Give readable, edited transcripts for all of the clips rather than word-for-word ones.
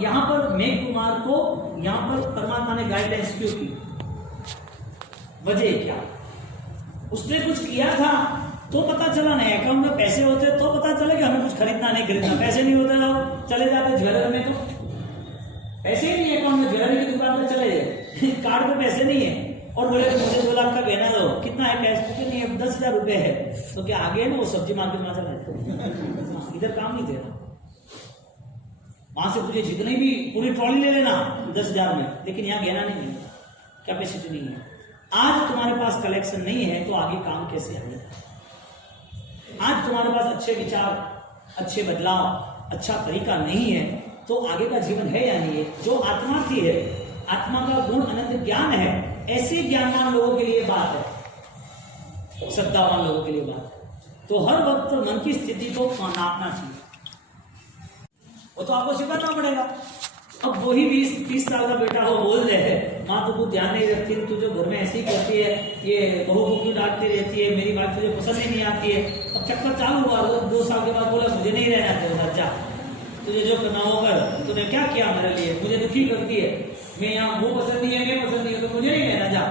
यहाँ पर मेघ कुमार को यहाँ पर परमात्मा ने गाइडलाइंस क्यों की? वजह क्या? उसने कुछ किया था तो पता चला नहीं, अकाउंट में पैसे होते तो पता चले कि हमें कुछ खरीदना नहीं खरीदना, पैसे नहीं होते तो चले जाते ज्वेलर में, तो पैसे ही नहीं अकाउंट में, ज्वेलरी की दुकान में चले जाए कार्ड पे पैसे नहीं है और बोले मुझे 2 लाख का गहना दो, कितना है कैश? तो नहीं, 10,000 रुपए है। तो क्या आगे है ना वो सब्जी मार्केट में चला जाए, इधर काम नहीं दे रहा, वहां से तुझे जितनी भी पूरी ट्रॉली ले लेना 10,000 में, लेकिन यहाँ गहना नहीं है, कैपेसिटी नहीं है। आज तुम्हारे पास कलेक्शन नहीं है तो आगे काम कैसे आएगा? आज तुम्हारे पास अच्छे विचार, अच्छे बदलाव, अच्छा तरीका नहीं है तो आगे का जीवन है या नहीं है? जो आत्मा की है, आत्मा का गुण अनंत ज्ञान है, ऐसे ज्ञानवान लोगों के लिए बात है, श्रद्धावान लोगों के लिए बात है। तो हर वक्त मन की स्थिति को नापना चाहिए, वो तो आपको सिखाना पड़ेगा। अब वही 20-30 साल का बेटा हो बोल रहे है माँ तो कुछ ध्यान नहीं रखती, तू जो घर में ऐसी ही करती है, ये बहू को क्यों डांटती रहती है, मेरी बात तुझे पसंद ही नहीं आती है। अब चक्कर चालू हुआ, 2 साल के बाद बोला मुझे नहीं रहना चाहिए, अच्छा तुझे जो करना हो कर, तूने क्या किया मेरे लिए, मुझे दुखी करती है, मैं यहाँ वो पसंद नहीं है, मैं पसंद नहीं है तो मुझे नहीं रहना, जा।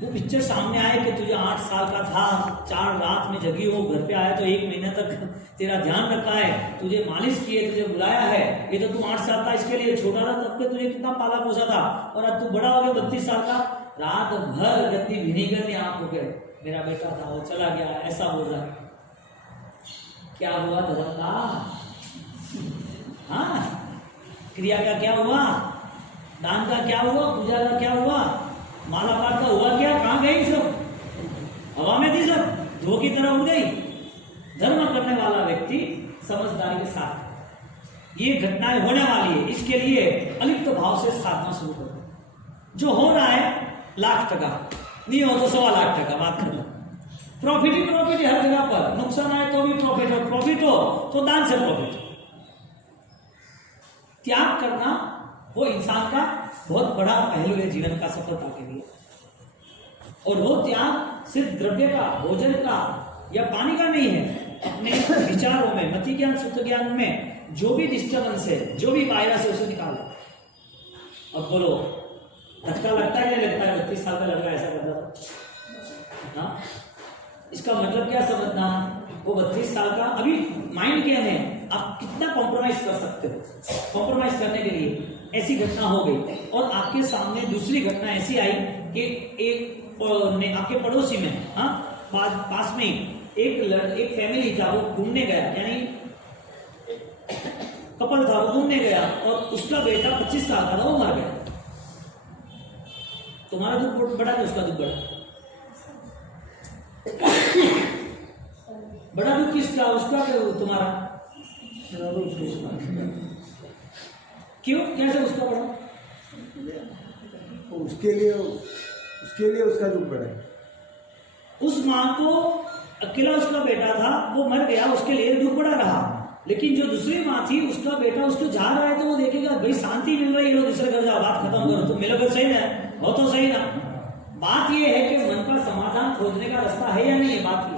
वो पिक्चर सामने आए कि तुझे 8 साल का था, 4 रात में जगी हो, घर पे आया तो 1 महीने तक तेरा ध्यान रखा है, तुझे मालिश की है, तुझे बुलाया है। ये तो तू 8 साल का इसके लिए छोटा था, तब पे तुझे कितना पाला पोसा था, और अब तू बड़ा हो गया 32 साल का, रात भर गद्दी भिनी करनी आंख हो गए, मेरा बेटा था वो चला गया, ऐसा बोल रहा है। क्या हुआ धर्म का? हाँ, क्रिया का क्या हुआ? दान का क्या हुआ? पूजा का क्या हुआ? माला पाठ का हुआ क्या? कहां गई सब? हवा में थी सब, धो की तरह उड़ गई। धर्म करने वाला व्यक्ति समझदारी के साथ ये घटनाएं होने वाली है, इसके लिए अलिप्त भाव से साधना शुरू करो। जो हो रहा है 1,00,000% नहीं हो तो 1,25,00,000 बात कर लो। प्रॉफिट ही प्रॉफिट है हर जगह पर, नुकसान आए तो भी प्रॉफिट हो, प्रॉफिट हो तो दान से प्रॉफिट। त्याग करना वो इंसान का बहुत बड़ा पहलू है जीवन का सफलता के लिए, और वो त्याग सिर्फ द्रव्य का, भोजन का या पानी का नहीं है। अपने विचारों में, मति ज्ञान, शुद्ध ज्ञान में जो भी डिस्टर्बेंस है, जो भी वायरस है, उसे निकालो। अब बोलो धक्का लगता है या लगता है? 32 साल का लड़का ऐसा करता था। इसका मतलब क्या समझना? वो 32 साल का अभी माइंड गेम है, आप कितना कॉम्प्रोमाइज कर सकते हो। कॉम्प्रोमाइज करने के लिए ऐसी घटना हो गई और आपके सामने दूसरी घटना ऐसी आई कि एक आपके पड़ोसी में, हाँ, पास में एक फैमिली था, वो घूमने गया, यानी कपल था, वो घूमने गया और उसका बेटा 25 साल का था, वो मर गया। तुम्हारा दुख बड़ा कि उसका दुख बड़ा? बड़ा दुख किसका? उसका कि तुम्हारा? क्यों? कैसे उसका बड़ा? उसके लिए उसका दुख बड़ा है। उस माँ को अकेला उसका बेटा था, वो मर गया, उसके लिए दुख बड़ा रहा। लेकिन जो दूसरी माँ थी, उसका बेटा उसको जा रहा है तो वो देखेगा भाई शांति मिल रही है, दूसरे घर जाओ, बात खत्म करो, तुम मिलोगे सही ना, हो तो सही ना। बात ये है कि मन का समाधान खोजने का रास्ता है या नहीं है। बात की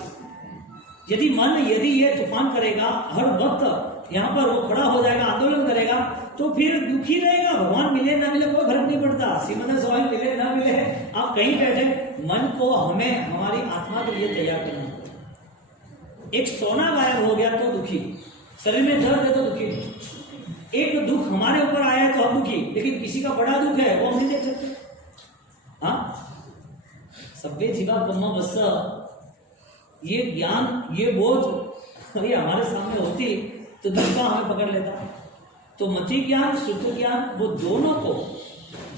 यदि ये तूफान करेगा, हर वक्त यहाँ पर वो खड़ा हो जाएगा, आंदोलन करेगा, तो फिर दुखी रहेगा। भगवान मिले ना मिले कोई फर्क नहीं पड़ता, श्रीमंत स्वामी मिले ना मिले, आप कहीं बैठे, मन को हमें हमारी आत्मा के लिए तैयार करना है। एक सोना गायब हो गया तो दुखी, शरीर में दर्द है तो दुखी, एक दुख हमारे ऊपर आया है तो हम दुखी, लेकिन किसी का बड़ा दुख है वो हम नहीं देख सकते। हाँ, सभ्य जीवा ब्रह्म बस, ये ज्ञान, ये बोझ ये हमारे सामने होती तो दुख हमें पकड़ लेता। तो मति ज्ञान, शुद्ध ज्ञान, वो दोनों को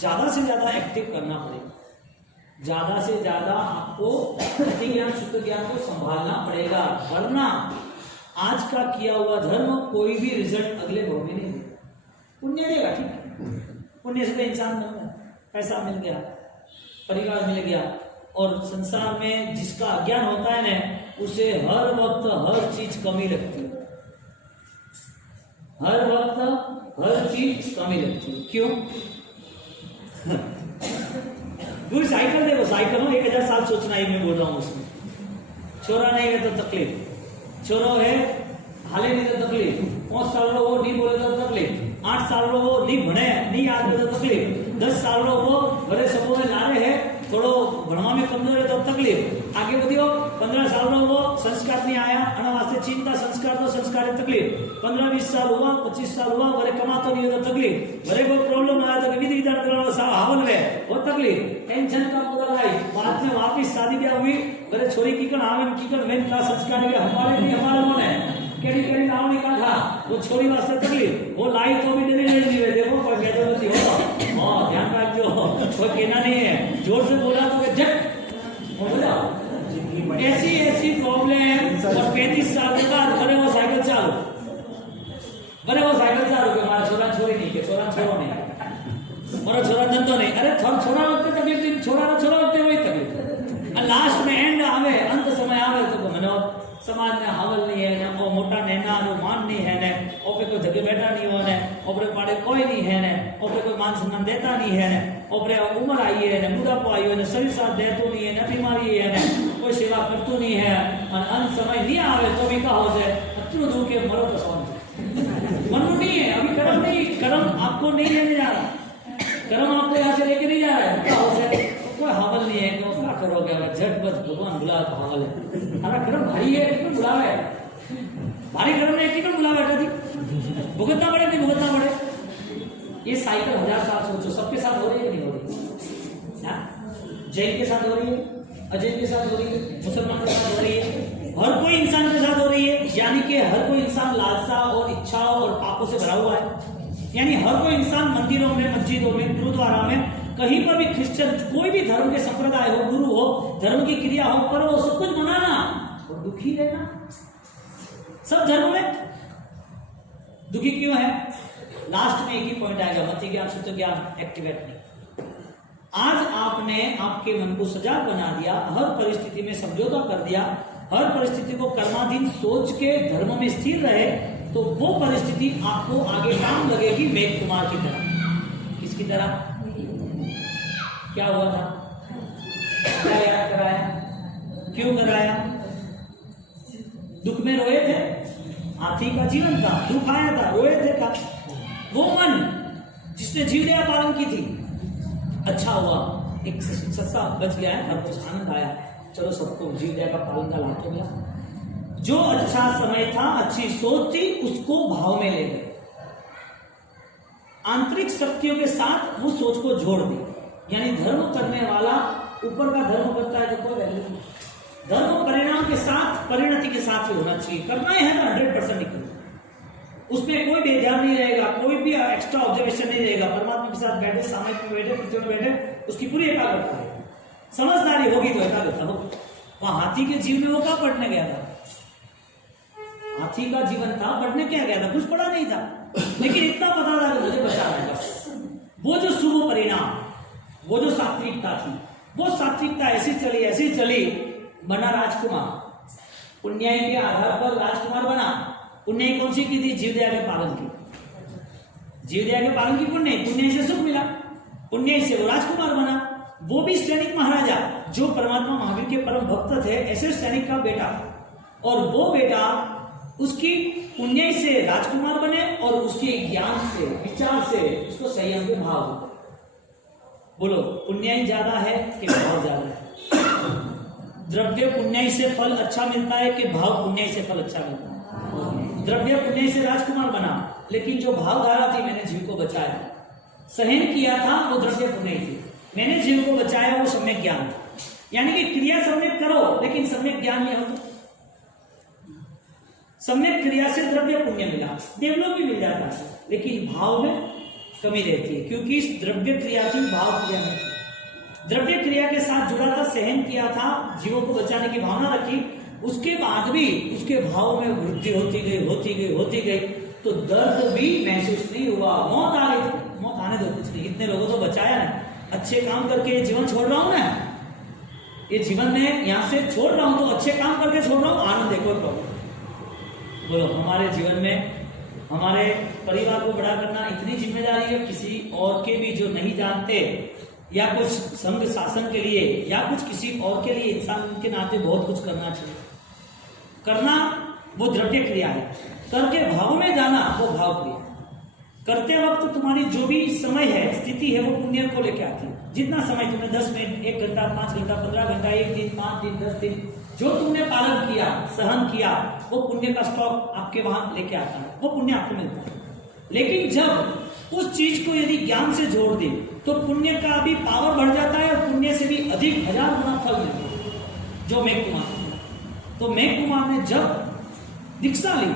ज्यादा से ज्यादा एक्टिव करना पड़ेगा। ज्यादा से ज्यादा आपको मति ज्ञान, शुद्ध ज्ञान को संभालना पड़ेगा, वरना आज का किया हुआ धर्म कोई भी रिजल्ट अगले भव में नहीं देगा। पुण्य देगा, ठीक है, पुण्य से तो इंसान बन गया, पैसा मिल गया, परिवार मिल गया, और संसार में जिसका अज्ञान होता है ना, उसे हर वक्त हर चीज कमी लगती है, हर वक्त हर चीज कमी लगती है। क्यों? पूरी साइकिल देखो, साइकिल हो 1000 साल सोचना ही मैं बोल रहा हूँ उसमें। छोरा नहीं है तो तकलीफ, छोरो है हाले नहीं तो तकलीफ, 5 साल वो नहीं बोले तो तकलीफ, 8 साल वो नहीं भणे नहीं याद रहे तो तकलीफ, 10 साल वो भले सबो में लारे है थोड़ो भणवा में कमजोर है तो तकलीफ, आगे बढ़ियो 15 साल वो संस्कार नहीं आया अना वास्ते चिंता संस्कार तो संस्कार है तकलीफ, 15-20 साल हुआ 25 साल हुआ भले कमातो नहीं हो तो तकलीफ, भले कोई प्रॉब्लम आया तो विधि विधान करवानो सा हावल वे वो तकलीफ, टेंशन का पूरा लाइफ, बाद में वापस शादी ब्याह हुई भले छोरी की कण आवे की कण वेन का संस्कार है हमारे नहीं हमारे मन है केड़ी केड़ी नावनी का था वो छोरी वास्ते तकलीफ, वो लाई तो भी डरी नहीं हुए देखो कोई कहतो नहीं हो हां ध्यान रखજો कोई कहना नहीं है जोर से बोला तो कि झट हो जाओ ऐसी प्रॉब्लम और 35 साल के बाद भले वो साइकिल चालू के मारा छोरा छोरी नहीं के छोरा छोरो नहीं मारा छोरा धंधो नहीं अरे छोरा वक्त तकलीफ थी छोरा वक्त वही तकलीफ लास्ट में एंड आवे अंत समय आवे तो मनो समाज ने हावल नहीं है ना वो मोटा नैना नो मान नहीं है ने ओपे कोई जगह बैठा नहीं हो ने ओपरे पाड़े कोई नहीं है ने ओपरे कोई मान सम्मान देता नहीं है ने ओपरे उम्र आई है ने बुढ़ापा आई है ने शरीर साथ देतो नहीं है ने बीमारी है ने कोई सेवा करतो नहीं है और अंत समय नहीं आवे तो भी का हो जाए अतनु दूर के मरो तो सोन मनु नहीं है अभी कर्म नहीं कर्म आपको नहीं लेने जा रहा कर्म आपको यहाँ से लेके नहीं जा रहा है क्या हो जाए कोई हावल नहीं है कि क्या करोगे झटपट भगवान बुला तो हावल है हमारा कर्म भारी है कितना बुलावे भारी कर्म ने कितना बुलावे बैठा थी भुगतना पड़े नहीं भुगतना पड़े ये साइकिल 1000 साल सोचो सबके साथ हो रही है कि नहीं हो रही जैन के साथ हो रही है अजैन के साथ हो रही है मुसलमान के साथ हो रही है हर कोई इंसान के साथ हो रही है यानी कि हर कोई इंसान लालसा और इच्छाओं और पापों से भरा हुआ है यानी हर कोई इंसान मंदिरों में मस्जिदों में गुरुद्वारा में कहीं पर भी क्रिश्चियन कोई भी धर्म के संप्रदाय हो गुरु हो धर्म की क्रिया हो पर वो सब कुछ मनाना और दुखी रहना सब धर्म में दुखी क्यों है लास्ट में एक ही पॉइंट आएगा मति ज्ञान सुत ज्ञान एक्टिवेट नहीं आज आपने आपके मन को सजाग बना दिया हर परिस्थिति में समझौता कर दिया हर परिस्थिति को कर्माधीन सोच के धर्म में स्थिर रहे तो वो परिस्थिति आपको आगे काम लगेगी मेघ कुमार की तरह किसकी तरह क्या हुआ था क्या याद कराया क्यों कराया दुख में रोए थे हाथी का जीवन था दुख आया था रोए थे का वो मन जिसने जीवदया पालन की थी अच्छा हुआ एक सस्ता बच गया है और कुछ आनंद आया चलो सबको जीवदया का पालन का लाभ तो मिला जो अच्छा समय था अच्छी सोच थी उसको भाव में ले गए आंतरिक शक्तियों के साथ वो सोच को जोड़ दी यानी धर्म करने वाला ऊपर का धर्म करता है तो कोई वैल्यू नहीं धर्म परिणाम के साथ परिणति के साथ ही होना चाहिए करना ही है तो 100% निकल उसमें कोई बेध्यान नहीं रहेगा कोई भी एक्स्ट्रा ऑब्जर्वेशन नहीं रहेगा परमात्मा के साथ बैठे सामायिक में बैठे पृथ्वी में बैठे उसकी पूरी एकाग्रता है समझदारी होगी तो एकाग्रता हो वहां हाथी के जीवन में वो क्या पढ़ने गया था हाथी का जीवन था पढ़ने क्या गया था कुछ पढ़ा नहीं था लेकिन इतना पता था कि मुझे बचाना है बस वो जो शुभ परिणाम वो जो सात्विकता थी वो सात्विकता ऐसी चली बना राजकुमार पुण्याई के आधार पर राजकुमार बना पुण्याई कौन सी की थी जीवदया के पालन की जीवदया के पालन की पुण्याई से सुख मिला पुण्याई से वो राजकुमार बना वो भी सैनिक महाराजा जो परमात्मा महावीर के परम भक्त थे ऐसे सैनिक का बेटा और वो बेटा उसकी पुण्याई से राजकुमार बने और उसके ज्ञान से विचार से उसको संयम के भाव बोलो पुण्याई ज्यादा है कि भाव ज्यादा है द्रव्य पुण्याई से फल अच्छा मिलता है कि भाव पुण्याई से फल अच्छा मिलता है द्रव्य पुण्याई से राजकुमार बना लेकिन जो भावधारा थी मैंने जीव को बचाया सहन किया था वो द्रव्य पुण्याई थी मैंने जीव को बचाया वो सम्यक ज्ञान था यानी कि क्रिया सम्यक करो लेकिन सम्यक ज्ञान नहीं होता सम्यक क्रिया से द्रव्य पुण्य मिला देवलोक भी मिल जाता है लेकिन भाव में कमी रहती है क्योंकि इस द्रव्य क्रिया थी भाव क्रिया नहीं थी द्रव्य क्रिया के साथ जुड़ा था सहन किया था जीवों को बचाने की भावना रखी उसके बाद भी उसके भाव में वृद्धि होती गई तो दर्द भी महसूस नहीं हुआ मौत आ गई मौत आने दो कुछ नहीं इतने लोगों को बचाया ना अच्छे काम करके जीवन छोड़ रहा हूं ना ये जीवन में यहाँ से छोड़ रहा हूं तो अच्छे काम करके छोड़ रहा हूं आनंद देखो बोलो हमारे जीवन में हमारे परिवार को बड़ा करना इतनी जिम्मेदारी है किसी और के भी जो नहीं जानते या कुछ संघ शासन के लिए या कुछ किसी और के लिए इंसान के नाते बहुत कुछ करना चाहिए करना वो द्रव्य क्रिया है करके भाव में जाना वो भाव क्रिया करते वक्त तुम्हारी जो भी समय है, स्थिति है, वो पुण्य को लेके आती है। जितना समय तुमने 10 मिनट, 1 घंटा, 5 घंटा, 15 घंटा, 1 दिन, 5 दिन, 10 दिन, जो तुमने पालन किया, सहन किया, वो पुण्य का स्टॉक आपके वहां लेके आता है, वो पुण्य आपको मिलता है। लेकिन जब उस चीज को यदि ज्ञान से जोड़ दे तो पुण्य का भी पावर बढ़ जाता है और पुण्य से भी अधिक 1000 गुना फल मिलता है, जो मेघ कुमार। तो मेघ कुमार ने जब दीक्षा ली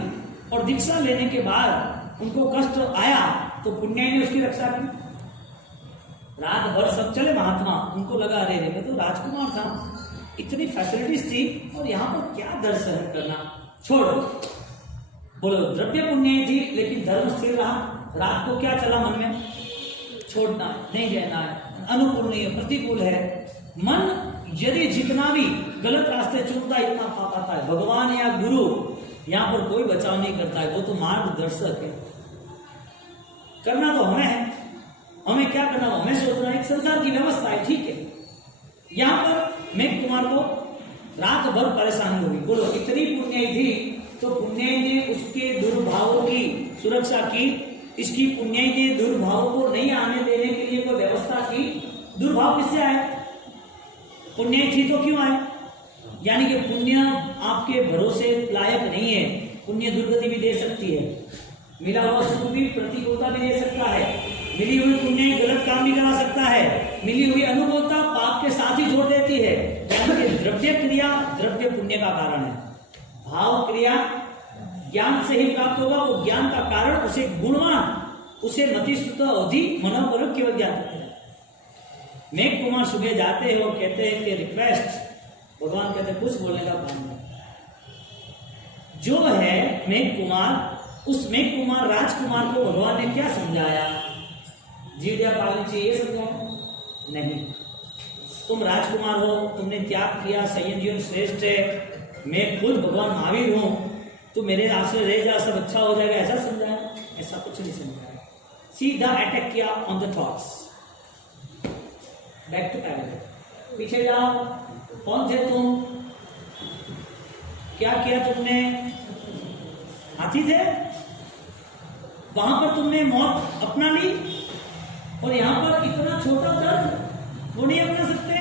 और दीक्षा लेने के बाद उनको कष्ट आया तो पुण्य ने उसकी रक्षा की। रात भर सब चले महात्मा, उनको लगा अरे रे तो राजकुमार था, इतनी फैसिलिटीज थी और यहाँ पर क्या दर्द सहन करना, छोड़ो। बोलो द्रव्य पुण्य थी लेकिन धर्म स्थिर रहा। रात को क्या चला मन में, छोड़ना नहीं रहना है, अनुकूल नहीं है, प्रतिकूल है। मन यदि जितना भी गलत रास्ते चुनता है इतना पाप आता है। भगवान या गुरु यहाँ पर कोई बचाव नहीं करता है, वो तो मार्गदर्शक है। करना तो हमें है, हमें क्या करना, हमें सोचना है, एक संसार की व्यवस्था है, ठीक है। यहाँ पर मेघ कुमार को रात भर परेशानी हुई। बोलो इतनी पुण्य थी तो पुण्य ने उसके दुर्भावों की सुरक्षा की, इसकी पुण्य ने दुर्भावों को नहीं आने देने के लिए कोई व्यवस्था की। दुर्भाव किससे आए, पुण्य थी तो क्यों आए? यानी कि पुण्य आपके भरोसे लायक नहीं है। पुण्य दुर्गति भी दे सकती है, मिला हुआ सुख भी प्रतिकूलता भी दे सकता है, मिली हुई पुण्य गलत काम भी करा सकता है, मिली हुई अनुकूलता पाप के साथ ही जोड़ देती है। यानी कि द्रव्य क्रिया द्रव्य पुण्य का कारण है, भाव क्रिया ज्ञान से ही प्राप्त होगा। वो ज्ञान का कारण उसे गुणवान, उसे मतिस्तुत अवधि मनोपरक केवल ज्ञान है। मेघ कुमार सुबह जाते हैं और कहते हैं कि रिक्वेस्ट, भगवान कहते हैं कुछ बोलने का काम नहीं। जो है मेघ कुमार, उस मेघ कुमार राजकुमार को भगवान ने क्या समझाया, जीव दया पालनी चाहिए, ये समझाया नहीं। तुम राजकुमार हो, तुमने त्याग किया, संयम जीवन श्रेष्ठ है, मैं खुद भगवान महावीर हूं, तो मेरे आश्रय रह जा, सब अच्छा हो जाएगा, ऐसा समझाया? ऐसा कुछ नहीं समझाया। सीधा अटैक किया on the thoughts. Back to parallel, पीछे जाओ, कौन थे तुम, क्या किया तुमने, हाथी थे, वहां पर तुमने मौत अपना ली और यहां पर इतना छोटा दर्द वो नहीं अपना सकते।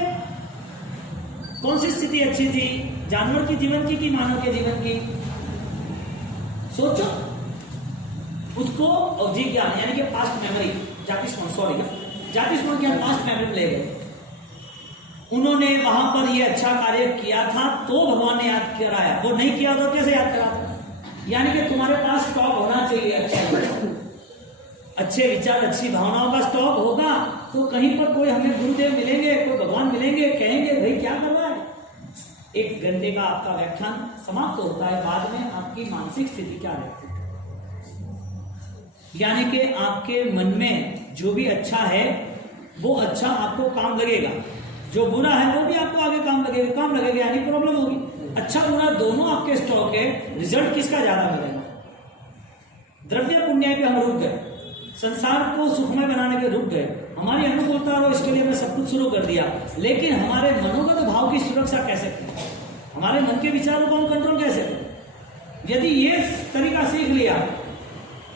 कौन सी स्थिति अच्छी थी, जानवर के जीवन की कि मानव के जीवन की? सोचो। उसको अवधि ज्ञान यानी कि पास्ट मेमोरी, जाति स्मरण ज्ञान पास्ट मेमोरी ले गए। उन्होंने वहां पर ये अच्छा कार्य किया था तो भगवान ने याद कराया, वो नहीं किया तो कैसे याद कराता? यानी कि तुम्हारे पास स्टॉक होना चाहिए, अच्छे विचार, अच्छी भावनाओं का स्टॉक होगा तो कहीं पर कोई हमें गुरुदेव मिलेंगे, कोई भगवान मिलेंगे, कहेंगे भाई क्या कर रहा है। 1 घंटे का आपका व्याख्यान समाप्त होता है, बाद में आपकी मानसिक स्थिति क्या रहती है? यानी कि आपके मन में जो भी अच्छा है वो अच्छा आपको काम लगेगा, जो बुरा है वो भी आपको आगे काम लगेगा, यानी प्रॉब्लम होगी। अच्छा बुरा दोनों आपके स्टॉक है, रिजल्ट किसका ज्यादा मिलेगा? द्रव्य पुण्य पे हम रुक गए, संसार को सुखमय बनाने के रुक गए, हमारी अनुकूलता और इसके लिए मैं सब कुछ शुरू कर दिया, लेकिन हमारे मनोगत भाव की सुरक्षा कैसे करें, हमारे मन के विचारों को हम कंट्रोल कैसे करें? यदि ये तरीका सीख लिया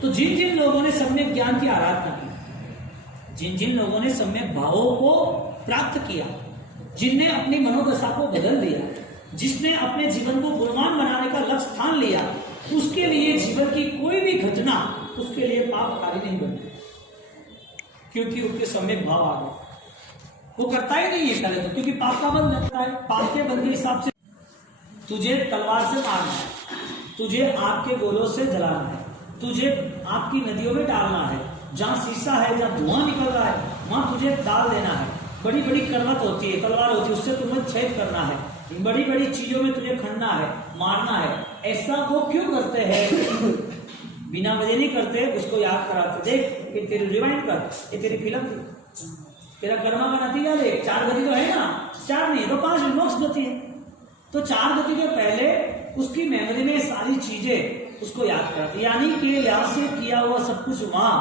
तो जिन जिन लोगों ने सम्यक ज्ञान की आराधना की, जिन जिन लोगों ने सम्यक भावों को प्राप्त किया, जिनने अपनी मनोदशा को बदल दिया, जिसने अपने जीवन को गुणवान बनाने का लक्ष्य ठान लिया, उसके लिए जीवन की कोई भी घटना उसके लिए पापकारी नहीं बनती, क्योंकि उसके सम्यक भाव आ गए। वो करता ही नहीं है करे तो, क्योंकि पाप का बंध लगता है। पाप के बंध के हिसाब से तुझे तलवार से मारना है, तुझे आग के गोलों से जलाना है, तुझे आपकी नदियों में डालना है, जहां शीशा है, जहां धुआं निकल रहा है वहां तुझे डाल देना है। बड़ी बड़ी करवत होती है, तलवार होती है, उससे तुम्हें छेद करना है, बड़ी बड़ी चीजों में तुझे खड़ना है, मारना है। ऐसा वो क्यों करते हैं? बिना वजह नहीं करते, उसको याद कराते, देख कि तेरी रिवाइंड कर, ये तेरी फिल्म थी, तेरा कर्मा का नतीजा देख। 4 गति तो है ना, 4 नहीं तो 5 मोक्ष गति है, तो 4 गति के पहले उसकी मेमोरी में सारी चीजें उसको याद कराती, यानी कि यहाँ से किया हुआ सब कुछ वहां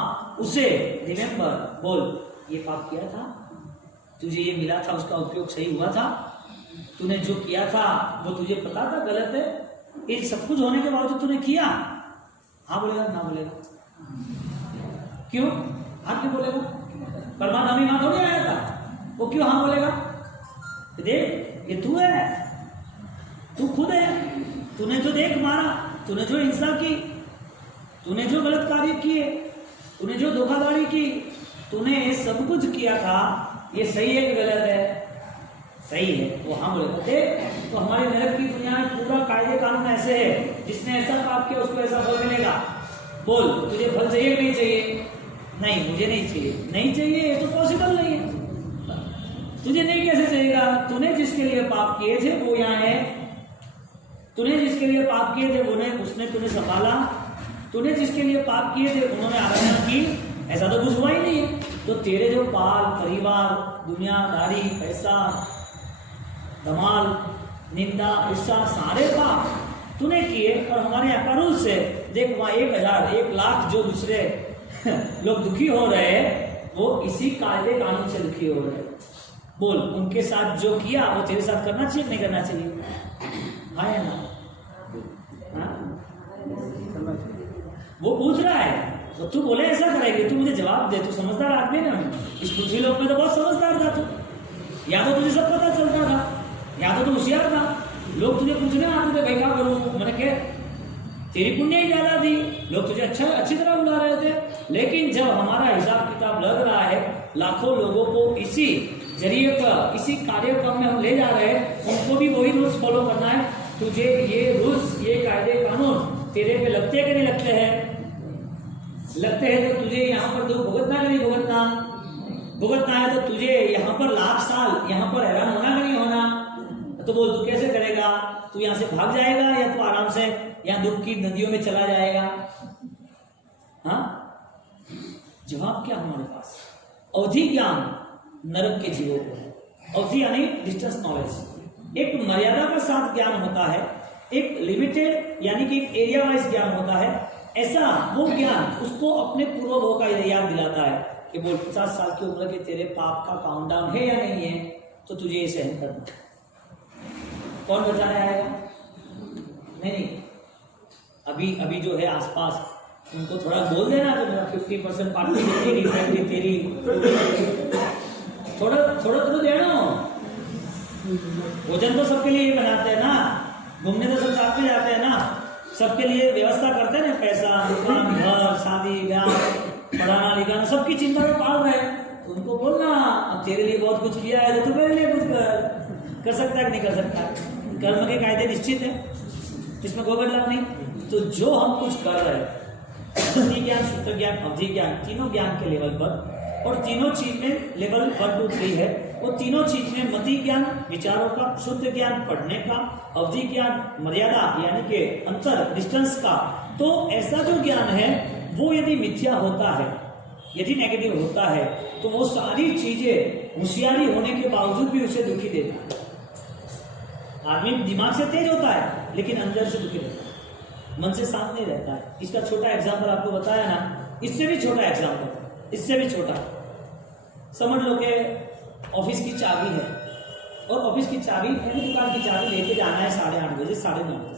उसे रिमेम्बर, बोल ये पाप किया था, तुझे ये मिला था, उसका उपयोग सही हुआ था, तूने जो किया था वो तुझे पता था गलत है, ये सब कुछ होने के बावजूद तूने किया, हाँ बोलेगा ना बोलेगा? क्यों हाँ क्यों बोलेगा? परमात्मा वहां थोड़ी आया था, वो क्यों हाँ बोलेगा? देख ये तू है, तू खुद है, तूने जो देख मारा, तूने जो हिंसा की, तूने जो गलत कार्य किए, तूने जो धोखाधड़ी की, तूने ये सब कुछ किया था, ये सही है कि गलत है? सही है। वो हाँ बोलेगा। देख तो हमारे नरक की दुनिया में पूरा कायदे कानून ऐसे है, जिसने ऐसा पाप किया उसको ऐसा फल मिलेगा। बोल तुझे फल चाहिए कि नहीं चाहिए? नहीं मुझे नहीं चाहिए। नहीं चाहिए ये तो पॉसिबल नहीं है। तुझे नहीं कैसे चाहिएगा? तूने जिसके लिए पाप किए थे वो यहाँ है, तूने जिसके लिए पाप किए थे उसने तुझे संभाला, तूने जिसके लिए पाप किए थे उन्होंने आराधना की, ऐसा तो कुछ हुआ ही नहीं है। तो तेरे जो पाल परिवार दुनियादारी पैसा धमाल निंदा ईर्षा सारे पाप तूने किए, और हमारे यहाँ का रूल्स है। देख वहां 1000 1,00,000 जो दूसरे लोग दुखी हो रहे हैं वो इसी कायदे कानून से दुखी हो रहे हैं। बोल उनके साथ जो किया वो तेरे साथ करना चाहिए नहीं करना चाहिए? हाँ या ना? हाँ? वो पूछ रहा है तो तू बोले ऐसा करेगी, तू मुझे जवाब दे। तू समझदार आदमी ना, इस पृथ्वी लोक में तो बहुत समझदार था तू। या तो तुझे सब पता चलता था, या तो तू होशियार था। लोग तुझे पूछने आते थे भाई क्या करूं, मैंने कहा तेरी पुण्य ही ज्यादा थी, लोग तुझे अच्छी तरह बुला रहे थे। लेकिन जब हमारा हिसाब किताब लग रहा है, लाखों लोगों को इसी जरिए पर इसी कार्यक्रम में हम ले जा रहे हैं, उनको भी वही रूल्स फॉलो करना है। तुझे ये रूल्स ये कायदे कानून तेरे पे लगते हैं कि नहीं लगते हैं? लगते हैं तो तुझे यहाँ पर दुख भुगतना कि नहीं भुगतना? भुगतना है तो तुझे यहाँ पर लाख साल यहाँ पर हैरान होना कि नहीं होना? तो बोल तू कैसे करेगा? तू यहाँ से भाग जाएगा या तू आराम से यहाँ दुख की नदियों में चला जाएगा? हाँ जवाब क्या हमारे पास? अवधि ज्ञान नरक के जीवों को है। अवधि यानी डिस्टेंस नॉलेज, एक मर्यादा के साथ ज्ञान होता है, एक लिमिटेड यानी कि एक एरिया वाइज ज्ञान होता है। ऐसा वो ज्ञान उसको अपने पूर्वभोग का याद दिलाता है कि बोल 50 साल की उम्र के तेरे पाप का काउंटडाउन है या नहीं है, तो तुझे ये सहन करना। कौन बचाने आएगा? नहीं अभी जो है आसपास उनको थोड़ा बोल देना तो मेरा 50% पार्टी तेरी थोड़ा तो देना। भोजन तो सबके लिए बनाते हैं ना, घूमने तो सब साथ में जाते हैं ना, सबके लिए व्यवस्था करते हैं ना, पैसा दुकान घर शादी ब्याह पढ़ाना लिखाना सबकी चिंता में पाल रहे हैं। तो उनको बोलना अब तेरे लिए बहुत कुछ किया है तो तू मेरे लिए कुछ कर सकता है कि नहीं कर सकता? कर्म के कायदे निश्चित है, इसमें कोई बदलाव नहीं। तो जो हम कुछ कर रहे हैं बुद्धि ज्ञान शुद्ध ज्ञान अवधि ज्ञान तीनों ज्ञान के लेवल पर, और तीनों चीज में लेवल 1 2 3 है, वो तीनों चीज में मति ज्ञान विचारों का, शुद्ध ज्ञान पढ़ने का, अवधि ज्ञान मर्यादा यानी कि अंतर डिस्टेंस का। तो ऐसा जो ज्ञान है वो यदि मिथ्या होता है, यदि नेगेटिव होता है, तो वो सारी चीजें होशियारी होने के बावजूद भी उसे दुखी देता है। आदमी दिमाग से तेज होता है लेकिन अंदर से दुखी रहता है, मन से शांत नहीं रहता है। इसका छोटा एग्जाम्पल आपको बताया ना, इससे भी छोटा एग्जाम्पल, इससे भी छोटा समझ लो कि ऑफिस की चाबी है, और ऑफिस की चाबी यानी दुकान की चाबी लेके जाना है 8:30 बजे 9:30 बजे,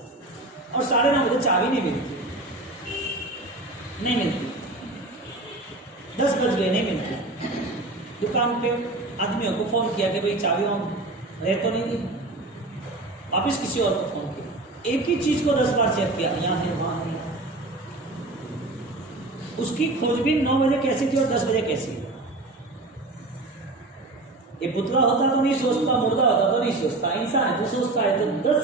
और 9:30 बजे चाबी नहीं मिलती 10 बज गए नहीं मिलती। दुकान पे आदमियों को फोन किया कि भाई चाबी रह तो नहीं थी, वापिस किसी और को फोन किया, एक ही चीज को 10 बार चेक किया, यहाँ है वहां है। उसकी खोजबीन 9 बजे कैसी थी और 10 बजे कैसी? ये पुतला होता तो नहीं सोचता, मुर्दा होता तो नहीं सोचता, इंसान है तो सोचता है। तो 10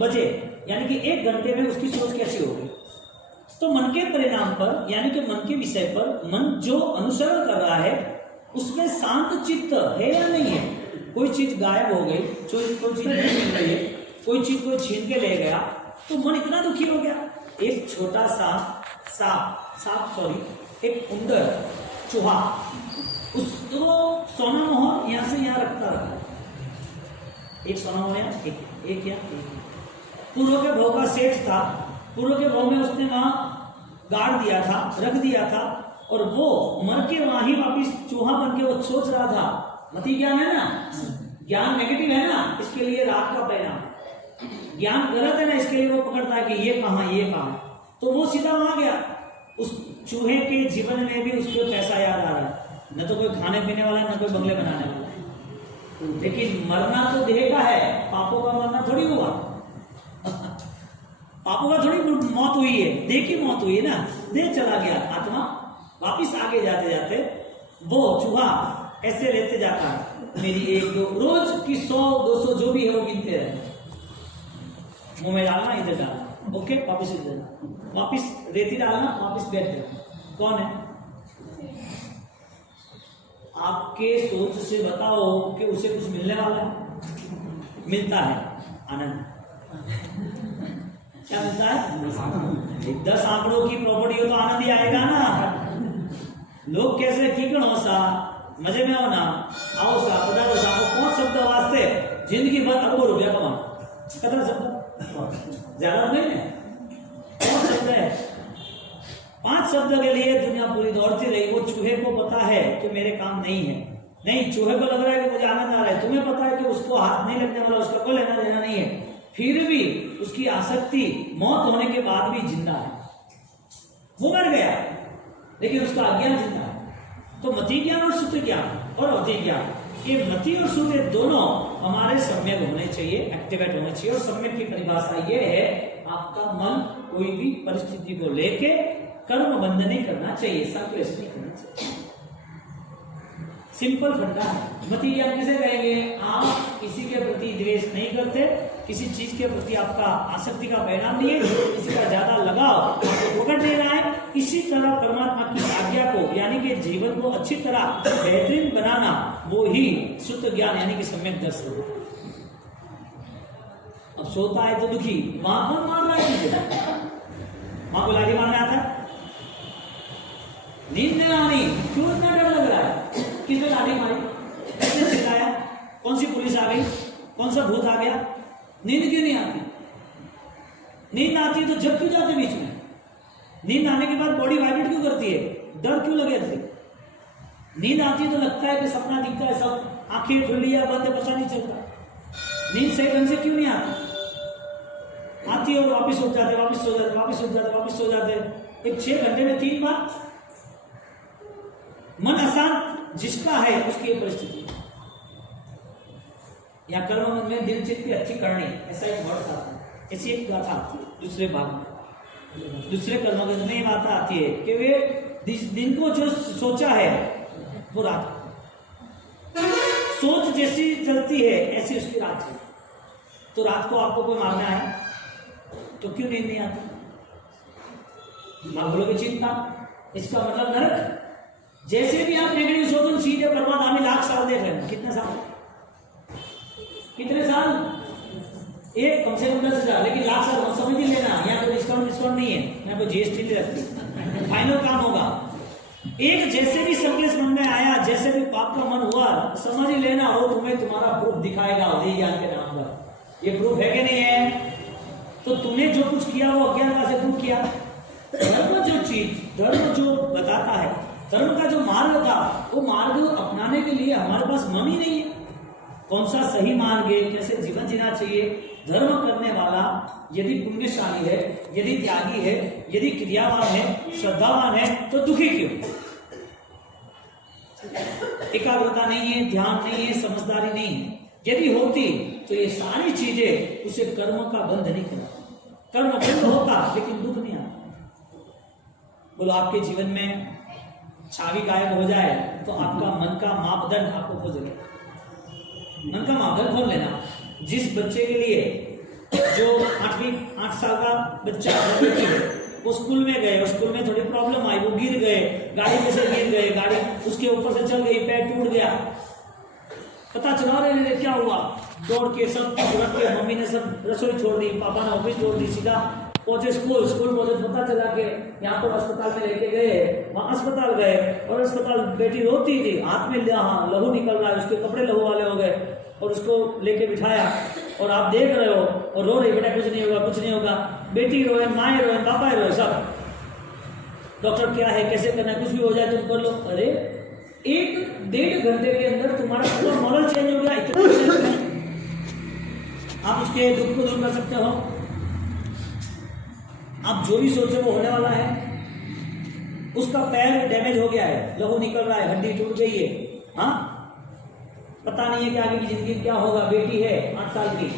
बजे यानी कि 1 घंटे में उसकी सोच कैसी होगी? तो मन के परिणाम पर यानी कि मन के विषय पर मन जो अनुसरण कर रहा है उसमें शांत चित्त है या नहीं है? कोई चीज गायब हो गई, कोई चीज नहीं मिल रही है, कोई चीज को छीन के ले गया तो मन इतना दुखी हो गया। एक छोटा सा एक उंदर चूहा उसको सोना मोहर यहाँ से यहाँ रखता रहा, एक सोना मोहर एक पूर्व के भाव का सेठ था, पूर्व के भाव में उसने वहां गाड़ दिया था, रख दिया था, और वो मर के वहां ही वापिस चूहा बन के वो सोच रहा था। मति ज्ञान है ना, ज्ञान नेगेटिव है ना, इसके लिए रात का परिणाम। ज्ञान गलत है ना, इसके लिए वो पकड़ता है कि ये कहां, तो वो सीधा वहां गया, उस चूहे के जीवन में भी उसको पैसा याद आ रहा है, न तो कोई खाने पीने वाला है, न कोई बंगले बनाने वाला है, लेकिन मरना तो देह का है, पापों का मरना थोड़ी हुआ। पापों का थोड़ी मौत हुई है, देह की मौत हुई है ना, देह चला गया, आत्मा वापिस आगे जाते जाते वो चूहा ऐसे लेते जाता है, मेरी 1-2 रोज की 100-200 जो भी है वो गिनते रहे, मुंह में डालना, इधर डालना, ओके, वापिस इधर, वापिस रेती डालना, वापिस बैठ देना। कौन है? आपके सोच से बताओ कि उसे कुछ मिलने वाला है? मिलता है आनंद। क्या मिलता है? 10 आंकड़ों की प्रॉपर्टी हो तो आनंद ही आएगा ना। लोग कैसे कीकण हो सा, मजे में हो ना, आओ सा, पधारो सा, आपको 5 शब्द वास्ते जिंदगी भर अरबों रुपया कमा, कितना शब्द ज्यादा नहीं है, 5 शब्द है, 5 शब्द के लिए दुनिया पूरी दौड़ती रही। वो चूहे को पता है कि मेरे काम नहीं है, नहीं, चूहे को लग रहा है कि मुझे आनंद आ रहा है, तुम्हें पता है कि उसको हाथ नहीं लगने वाला, उसका कोई लेना देना नहीं है, फिर भी उसकी आसक्ति मौत होने के बाद भी जिंदा है। वो मर गया लेकिन उसका अज्ञान जिंदा है। तो मति ज्ञान और श्रुति ज्ञान और अति ज्ञान, ये मति और श्रुति दोनों हमारे सम्यक होने चाहिए, एक्टिवेट होने चाहिए। और सम्यक की परिभाषा ये है, आपका मन कोई भी परिस्थिति को लेके कर्म बंध नहीं करना चाहिए, सर्कुलेशन नहीं करना चाहिए। सिंपल फंडा है। मति ज्ञान किसे कहेंगे? आप किसी के प्रति द्वेष नहीं करते, किसी चीज के प्रति आपका आसक्ति का परिणाम नहीं है, किसी का ज्यादा लगाव आपको पकड़ नहीं रहा है। इसी तरह परमात्मा की आज्ञा को यानी कि जीवन को अच्छी तरह बेहतरीन बनाना, वो ही शुद्ध ज्ञान यानी कि सम्यक दर्शन। अब सोता है तो दुखी, मां कौन मार रहा है तुझे? मां को लाठी मारने आता है? नींद नहीं आनी, क्यों इतना डर लग रहा है? किसने लाठी मारी? किसने चिल्लाया? कौन सी पुलिस आ गई? कौन सा भूत आ गया? नींद क्यों नहीं आती? नींद आती है तो जब क्यों जाते बीच में? नींद आने के बाद बॉडी वाइब्रेट क्यों करती है? डर क्यों लगे थे? नींद आती है तो लगता है कि सपना दिखता है, सब आंखें खुली या बंद है, पता नहीं चलता। नींद सही ढंग से क्यों नहीं आती? आती है और वापिस सो जाते, वापिस सो जाते, वापिस सो जाते, वापिस सो जाते। एक 6 घंटे में 3 बार। मन अशांत जिसका है उसकी ये परिस्थिति। या कर्म में दिल चित्त की अच्छी करनी, ऐसा एक वर्ड आता है, ऐसी एक गाथा आती है दूसरे भाग में, दूसरे कर्मों के में बात आती है कि वे दिन को जो सोचा है वो रात, सोच जैसी चलती है ऐसी उसकी रात है। तो रात को आपको कोई मारना है तो क्यों नींद नहीं आती? मांगलों की चिंता, इसका मतलब नरक। जैसे भी आप नेगेटिव सोचो सीधे परमात्मा में लाख साल देख रहे हैं। कितने साल? कितने साल? एक कम से कम 10,000, लेकिन लाख साल हम समझ ही लेना। यहाँ कोई डिस्काउंट नहीं है, यहाँ कोई जीएसटी नहीं रखती, फाइनल काम होगा। एक जैसे भी संकलेश मन में आया, जैसे भी पाप का मन हुआ, समझ ही लेना वो तुम्हें तुम्हारा प्रूफ दिखाएगा अधेय ज्ञान के नाम पर। ये प्रूफ है कि नहीं है? तो तुमने जो कुछ किया वो अज्ञानता से प्रूफ किया। धर्म जो चीज, धर्म जो बताता है, धर्म का जो मार्ग था, वो मार्ग अपनाने के लिए हमारे पास मन ही नहीं है। कौन सा सही मार्ग है, कैसे जीवन जीना चाहिए? धर्म करने वाला यदि पुण्यशाली है, यदि त्यागी है, यदि क्रियावान है, श्रद्धावान है, तो दुखी क्यों? एकाग्रता नहीं है, ध्यान नहीं है, समझदारी नहीं है। यदि होती तो ये सारी चीजें उसे कर्म का बंध नहीं कराती। कर्म बंध होता लेकिन दुख नहीं आता। बोलो आपके जीवन में चाबी गायब हो जाए तो आपका मन का मापदंड आपको खोज लेगा। मन का मापदंड खोल लेना। जिस बच्चे के लिए जो 8 साल का बच्चा वो स्कूल में गए, स्कूल में थोड़ी प्रॉब्लम आई, वो गिर गए, गाड़ी में से गिर गए, गाड़ी उसके ऊपर से चल गई, पैर टूट गया, पता चला रहे क्या हुआ, दौड़ के सब रख के मम्मी ने सब रसोई छोड़ दी, पापा ने ऑफिस छोड़ दी, सीधा पहुंचे स्कूल पहुंचे, पता चला कि यहाँ पर अस्पताल में लेके गए, वहां अस्पताल गए और अस्पताल बेटी रोती थी, हाथ में लहू निकल रहा है, उसके कपड़े लहू वाले हो गए और उसको लेके बिठाया और आप देख रहे हो और रो रही, बेटा कुछ नहीं होगा, कुछ नहीं होगा। बेटी रोए, माए रोए, पापा रोए, सब। डॉक्टर क्या है, कैसे करना है, कुछ भी हो जाए तुम कर लो। अरे 1-1.5 घंटे के अंदर तुम्हारा पूरा मॉडल चेंज हो गया। इतना आप उसके दुख को दूर कर सकते हो। आप जो भी सोचो वो होने वाला है। उसका पैर डैमेज हो गया है, लहू निकल रहा है, हड्डी टूट गई है, हाँ, पता नहीं है कि आगे की जिंदगी क्या होगा। बेटी है 8 साल की,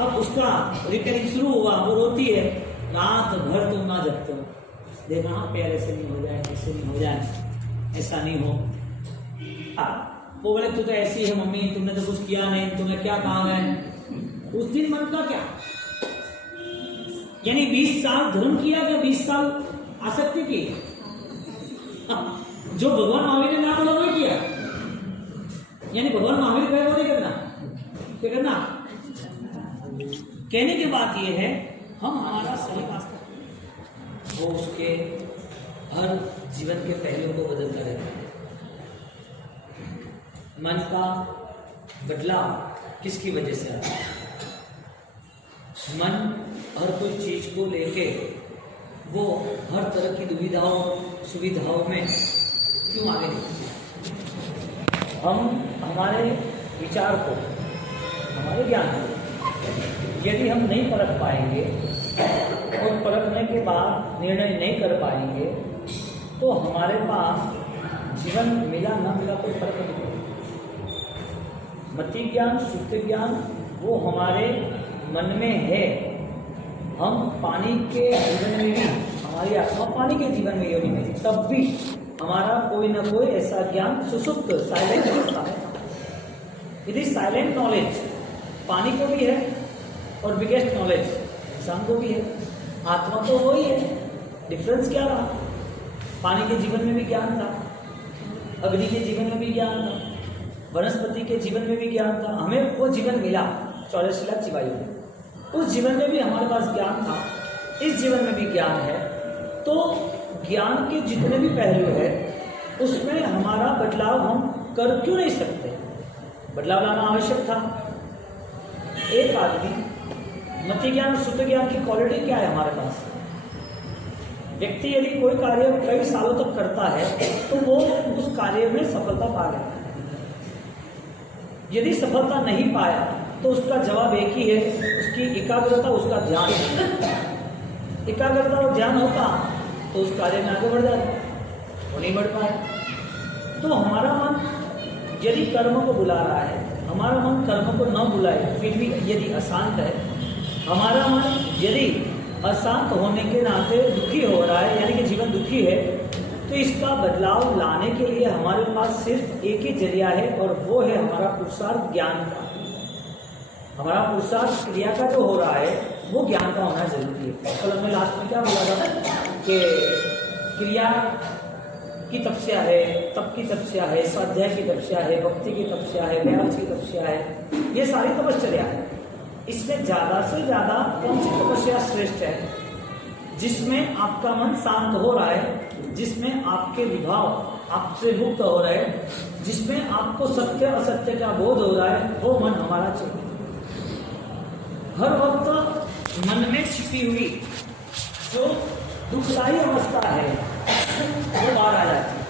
अब उसका रिपेयरिंग शुरू हुआ, वो रोती है, रात भर तुम ना जगते हो, देखना पैर ऐसे नहीं हो जाए, ऐसे नहीं हो जाए, ऐसा नहीं हो। वो बोले तू तो ऐसी है मम्मी, तुमने तो कुछ किया नहीं, तुम्हें क्या काम है। उस दिन मन का क्या, यानी 20 साल धर्म किया क्या 20 साल आसक्ति की? जो भगवान महावीर ने ना बोला वही किया, यानी भगवान महावीर कहे वो नहीं करना, क्या करना। कहने की बात यह है, हम हमारा सही रास्ता, वो उसके हर जीवन के पहलुओं को बदलता रहता है। मन का बदलाव किसकी वजह से आता है? मन हर कोई चीज को लेके वो हर तरह की दुविधाओं सुविधाओं में क्यों आगे नहीं? हम हमारे विचार को, हमारे ज्ञान को यदि हम नहीं परख पाएंगे और परखने के बाद निर्णय नहीं कर पाएंगे तो हमारे पास जीवन मिला ना मिला कोई फर्क नहीं पड़ेगा। मति ज्ञान, शुद्ध ज्ञान वो हमारे मन में है। हम पानी के जीवन में भी, हमारी आत्मा पानी के जीवन में योनि में थी, तब भी हमारा कोई ना कोई ऐसा ज्ञान सुसुप्त साइलेंट अवस्था है। यदि साइलेंट नॉलेज पानी को भी है और बिगेस्ट नॉलेज इंसान को भी है, आत्मा तो वही है, डिफरेंस क्या रहा? पानी के जीवन में भी ज्ञान था, अग्नि के जीवन में भी ज्ञान था, वनस्पति के जीवन में भी ज्ञान था, हमें वो जीवन मिला 84 लाख जीवायु में, उस जीवन में भी हमारे पास ज्ञान था, इस जीवन में भी ज्ञान है। तो ज्ञान के जितने भी पहलू है उसमें हमारा बदलाव हम कर क्यों नहीं सकते? बदलाव लाना आवश्यक था। एक आदमी मति ज्ञान शुद्ध ज्ञान की क्वालिटी क्या है हमारे पास? व्यक्ति यदि कोई कार्य कई सालों तक करता है तो वो उस कार्य में सफलता पा लेता है। यदि सफलता नहीं पाया तो उसका जवाब एक ही है, उसकी एकाग्रता, उसका ध्यान। एकाग्रता और ध्यान होता तो उस कार्य में आगे बढ़ जाता, वो नहीं बढ़ पाया। तो हमारा मन यदि कर्म को बुला रहा है, हमारा मन कर्म को न बुलाए फिर भी यदि अशांत है, हमारा मन यदि अशांत होने के नाते दुखी हो रहा है, यानी कि जीवन दुखी है, तो इसका बदलाव लाने के लिए हमारे पास सिर्फ एक ही जरिया है और वो है हमारा पुरुषार्थ ज्ञान का। हमारा पुरुषार्थ क्रिया का जो हो रहा है वो ज्ञान का होना जरूरी है। कल हमने लास्ट में क्या बोला था कि क्रिया की तपस्या है, तप की तपस्या है, स्वाध्याय की तपस्या है, भक्ति की तपस्या है, व्यास की तपस्या है, ये सारी तपस्या है। इसमें ज्यादा से ज्यादा कौन सी तपस्या श्रेष्ठ है? जिसमें आपका मन शांत हो रहा है, जिसमें आपके विभाव आपसे मुक्त हो रहे हैं, जिसमें आपको सत्य असत्य का बोध हो रहा है, वो मन हमारा चाहिए। हर वक्त मन में छिपी हुई जो दुखदायी अवस्था है वो बाहर आ जाती है।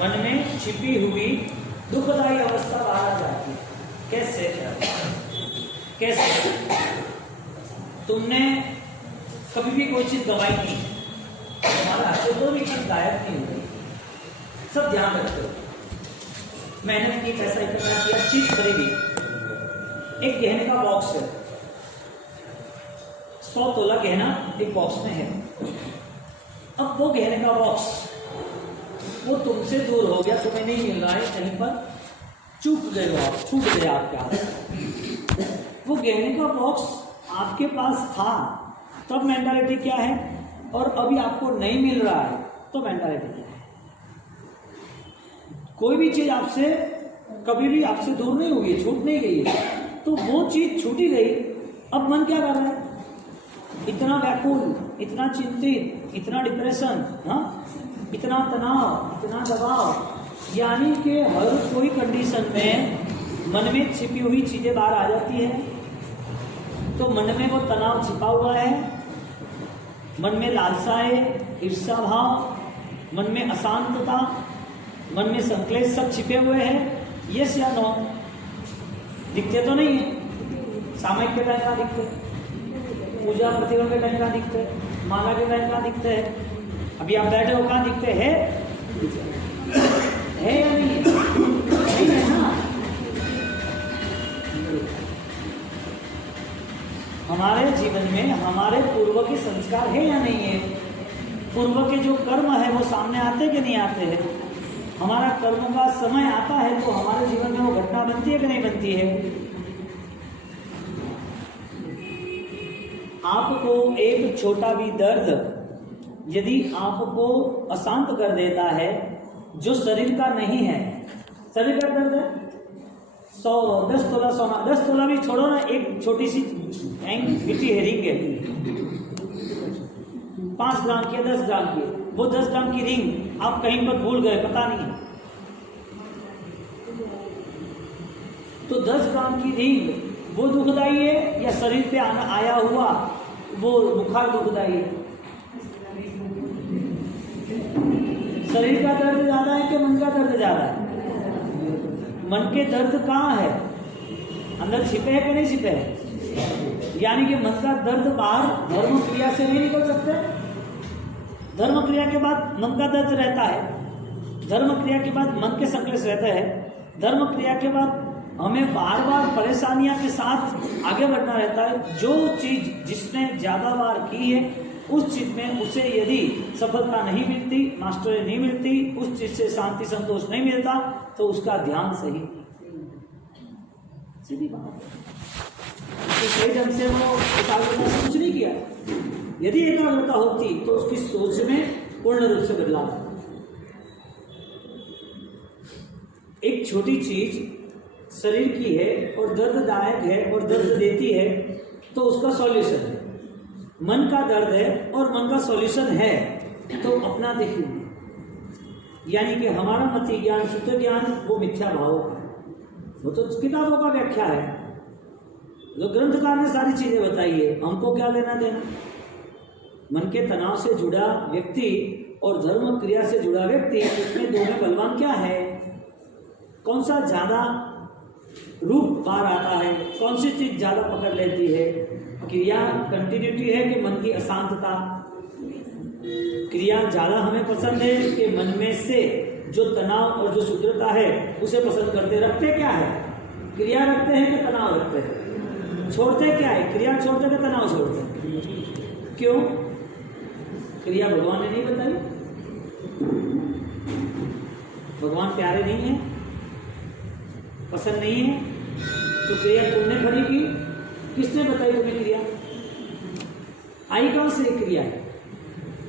मन में छिपी हुई दुखदायी अवस्था बाहर आ जाती है। कैसे? तुमने कभी भी कोई चीज गवाई नहीं, तुम्हारा से कोई भी चीज गायब नहीं हुई, सब ध्यान रखते हो। मेहनत की, पैसा इकट्ठा किया, चीज खरीदी, एक गहने का बॉक्स है, 100 तोला गहना एक बॉक्स में है। अब वो गहने का बॉक्स वो तुमसे दूर हो गया, तुम्हें नहीं मिल रहा है, कहीं पर चूक गए हो आप, छूट गया आपके हाथ। वो गहने का बॉक्स आपके पास था तब मेंटालिटी क्या है, और अभी आपको नहीं मिल रहा है तो मेंटालिटी क्या है? कोई भी चीज आपसे कभी भी आपसे दूर नहीं हुई, छूट नहीं गई है, तो वो चीज छूटी गई। अब मन क्या कर रहा है? इतना व्याकुल, इतना चिंतित, इतना डिप्रेशन, हाँ, इतना तनाव, इतना दबाव, यानी कि हर कोई कंडीशन में मन में छिपी हुई चीजें बाहर आ जाती है। तो मन में वो तनाव छिपा हुआ है, मन में लालसाएं, ईर्ष्या भाव, मन में अशांतता, मन में संक्लेश सब छिपे हुए हैं। यस या नो? दिखते तो नहीं है, सामयिक के टाइम का दिखते, पूजा प्रतिमा के टाइम का दिखते, माला के टाइम का दिखते हैं, अभी आप बैठे हो, कहाँ दिखते हैं? है या नहीं है? नहीं है ना। हमारे जीवन में हमारे पूर्व के संस्कार है या नहीं है? पूर्व के जो कर्म है वो सामने आते कि नहीं आते हैं? हमारा कर्म का समय आता है तो हमारे जीवन में वो घटना बनती है कि नहीं बनती है? आपको एक छोटा भी दर्द यदि आपको अशांत कर देता है, जो शरीर का नहीं है, शरीर का दर्द है 100 10 तोला सोना, 10 तोला भी छोड़ो ना, एक छोटी सी गिट्टी है, रिंग है 5 ग्राम की, 10 ग्राम की, वो 10 ग्राम की रिंग आप कहीं पर भूल गए, पता नहीं, तो 10 ग्राम की रिंग वो दुखदाई है या शरीर पे आया हुआ वो बुखार दुखदाई है? शरीर का दर्द ज्यादा है कि मन का दर्द ज्यादा है? मन के दर्द कहाँ है? अंदर छिपे है कि नहीं छिपे है? यानी कि मन का दर्द बाहर धर्म क्रिया से नहीं निकल सकते। धर्म क्रिया के बाद मन का दर्द रहता है, धर्म क्रिया के बाद मन के संकल्प रहते हैं, धर्म क्रिया के बाद हमें बार बार परेशानियां के साथ आगे बढ़ना रहता है। जो चीज जिसने ज्यादा बार की है उस चीज में उसे यदि सफलता नहीं मिलती, मास्टरी नहीं मिलती, उस चीज से शांति संतोष नहीं मिलता, तो उसका ध्यान सही, सीधी बात है, सही ढंग से वो एकाग्रता से कुछ नहीं किया। यदि एकाग्रता होती तो उसकी सोच में पूर्ण रूप से बदलाव। एक छोटी चीज शरीर की है और दर्ददायक है और दर्द देती है तो उसका सॉल्यूशन है। मन का दर्द है और मन का सॉल्यूशन है तो अपना देखिए, यानी कि हमारा मति ज्ञान, शुद्ध ज्ञान वो मिथ्या भाव का, वो तो किताबों का व्याख्या है, जो ग्रंथकार ने सारी चीजें बताई है, हमको क्या लेना देना। मन के तनाव से जुड़ा व्यक्ति और धर्म क्रिया से जुड़ा व्यक्ति, इसमें दोनों बलवान क्या है? कौन सा ज्यादा रूप बाहर आता है, कौन सी चीज ज्यादा पकड़ लेती है? क्रिया कंटिन्यूटी है कि मन की अशांतता? क्रिया ज्यादा हमें पसंद है कि मन में से जो तनाव और जो शुद्धता है उसे पसंद करते? रखते क्या है? क्रिया रखते हैं कि तनाव रखते हैं? छोड़ते क्या है? क्रिया छोड़ते कि तनाव छोड़ते? क्यों? क्रिया भगवान ने नहीं बताई, भगवान प्यारे नहीं है, पसंद नहीं है, तो क्रिया तुमने खड़ी की, किसने बताई तुम्हें क्रिया? आई कौन से क्रिया है?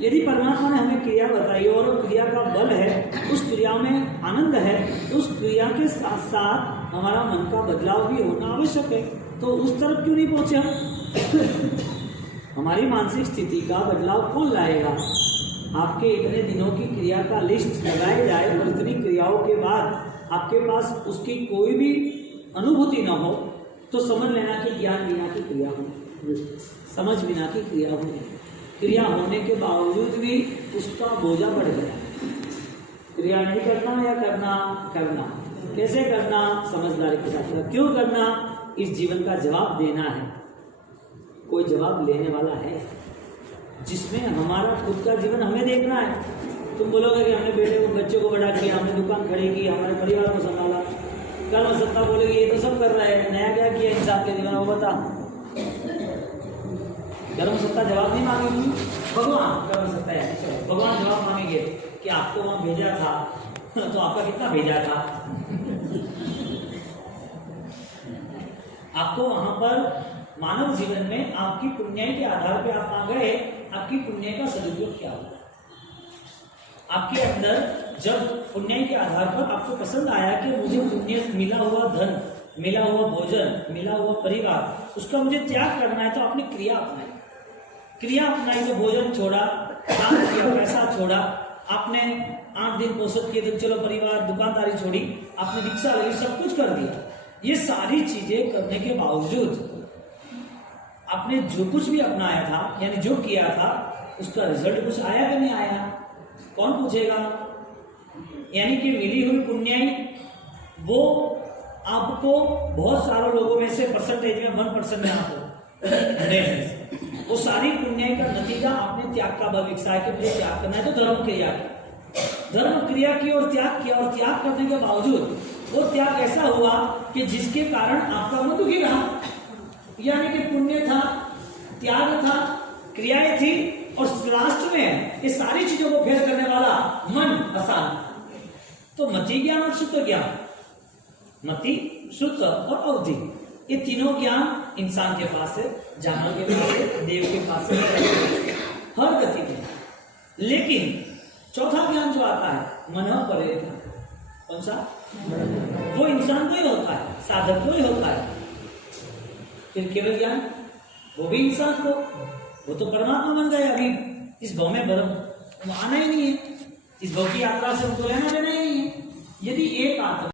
यदि परमात्मा ने हमें क्रिया बताई और क्रिया का बल है, उस क्रिया में आनंद है, उस क्रिया के साथ साथ हमारा मन का बदलाव भी होना आवश्यक है, तो उस तरफ क्यों नहीं पहुंचे हम? हमारी मानसिक स्थिति का बदलाव कौन लाएगा? आपके इतने दिनों की क्रिया का लिस्ट लगाया जाए और इतनी क्रियाओं के बाद आपके पास उसकी कोई भी अनुभूति न हो तो समझ लेना कि ज्ञान बिना की क्रिया हो, समझ बिना की क्रिया हो। क्रिया होने के बावजूद भी उसका बोझा बढ़ गया। क्रिया नहीं करना या करना कैसे करना? समझदारी के साथ। क्यों करना? इस जीवन का जवाब देना है। कोई जवाब लेने वाला है जिसमें हमारा खुद का जीवन हमें देखना है। तुम बोलोगे कि हमने बेटे को, बच्चों को बड़ा किया, हमने दुकान खड़ी की, हमारे परिवार को संभाला, कर्म सत्ता बोलेगी ये तो सब कर रहा है, नया क्या किया इंसान के जीवन? वो बता। कर्म सत्ता जवाब नहीं मांगेगी, भगवान कर्म सत्ता है, भगवान जवाब मांगेंगे कि आपको वहां भेजा था तो आपका कितना भेजा था? आपको वहां पर मानव जीवन में आपकी पुण्याई के आधार पर आप आ गए, आपकी पुण्य का सदुपयोग क्या हुआ? आपके अंदर जब पुण्य के आधार पर आपको पसंद आया कि मुझे पुण्य मिला हुआ धन, मिला हुआ भोजन, मिला हुआ परिवार, उसका मुझे त्याग करना है, तो आपने क्रिया अपनाई। क्रिया अपनाई तो भोजन छोड़ा, दान किया, पैसा छोड़ा, आपने 8 दिन पोषण किए, तो चलो परिवार, दुकानदारी छोड़ी, आपने दीक्षा ली, सब कुछ कर दिया। ये सारी चीजें करने के बावजूद आपने जो कुछ भी अपनाया था, यानी जो किया था, उसका रिजल्ट कुछ आया कि नहीं आया? कौन पूछेगा? यानी कि मिली हुई पुण्याई वो आपको बहुत सारे लोगों में से परसेंटेज में 1% में आपको वो सारी पुण्य का नतीजा आपने त्याग का बल विकसा है कि मुझे त्याग करना है, तो धर्म क्रिया की, धर्म क्रिया की और त्याग किया, और त्याग करने के बावजूद वो त्याग ऐसा हुआ कि जिसके कारण आपका मन दुखी रहा, यानी कि पुण्य था, त्याग था, क्रियाएं थी, और लास्ट में ये सारी चीजों को फेल करने वाला मन अशांत। तो मति ज्ञान और शुद्ध ज्ञान, मति, शुद्ध और अवधि, ये तीनों ज्ञान इंसान के पास है, जानवर के पास है, देव के पास है, हर गति में। लेकिन चौथा ज्ञान जो आता है मन परे, कौन सा? वो इंसान को ही होता है, साधक को ही होता है। फिर केवल ज्ञान, वो भी इंसान को, वो तो परमात्मा बन गए। अभी इस भाव में भरम आना ही नहीं है, इस भाव की यात्रा से उनको लेना देना ही नहीं है। यदि एक आत्मा